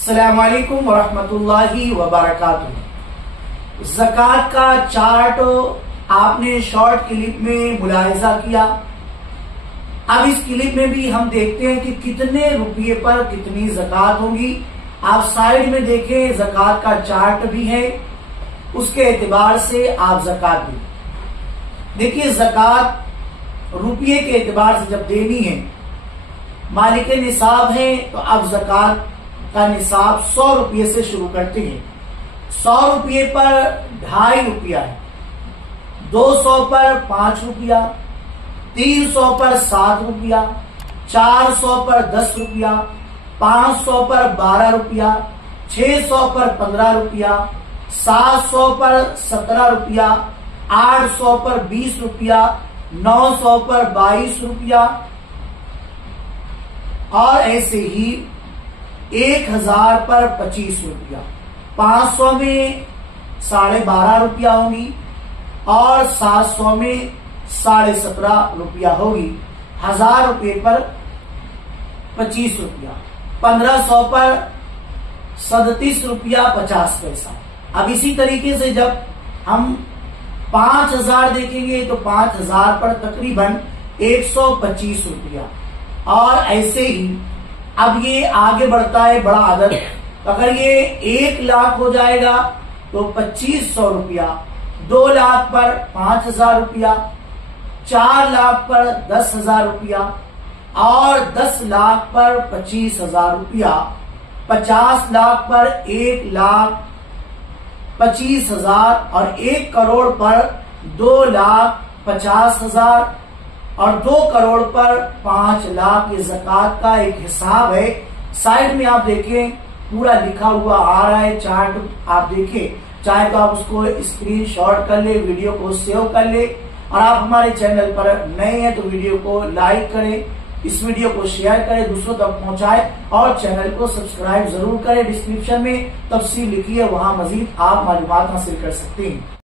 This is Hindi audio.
अस्सलामुअलैकुम वरहमतुल्लाहि वबरकातुहू। ज़कात का चार्ट आपने शॉर्ट क्लिप में मुलाहिजा किया। अब इस क्लिप में भी हम देखते हैं कि कितने रुपये पर कितनी ज़कात होगी। आप साइड में देखें, ज़कात का चार्ट भी है, उसके एतबार से आप ज़कात भी देखिए। ज़कात रुपये के एतबार से जब देनी है, मालिक निसाब है, तो अब ज़कात का निसाब 100 रुपये से शुरू करते हैं। 100 रुपये पर 2.5 रुपया है, 200 पर 5 रुपया, 300 पर 7 रुपया, 400 पर 10 रुपया, 500 पर 12 रुपया, 600 पर 15 रुपया, 700 पर 17 रुपया, 800 पर 20 रुपया, 900 पर 22 रुपया और ऐसे ही 1000 पर 25 रुपया, 500 में 12.5 रुपया होगी और 700 में 17.5 रुपया होगी। 1000 रुपये पर 25 रुपया, 1500 पर 37 रुपया 50 पैसा। अब इसी तरीके से जब हम 5000 देखेंगे तो 5000 पर तकरीबन 125 रुपया और ऐसे ही अब ये आगे बढ़ता है बड़ा आदर। अगर ये 1 लाख हो जाएगा तो 2500 रुपया, 2 लाख पर 5000 रुपया, 4 लाख पर 10,000 रुपया और 10 लाख पर 25,000 रुपया, 50 लाख पर 1,25,000 और 1 करोड़ पर 2,50,000 और 2 करोड़ पर 5 लाख। ये ज़कात का एक हिसाब है। साइड में आप देखें पूरा लिखा हुआ आ रहा है चार्ट, आप देखें। चाहे तो आप उसको स्क्रीनशॉट कर ले, वीडियो को सेव कर ले। और आप हमारे चैनल पर नए हैं तो वीडियो को लाइक करें, इस वीडियो को शेयर करें, दूसरों तक पहुंचाएं और चैनल को सब्सक्राइब जरूर करें। डिस्क्रिप्शन में तफसील लिखी है, वहां मजीद आप मालूमात हासिल कर सकते हैं।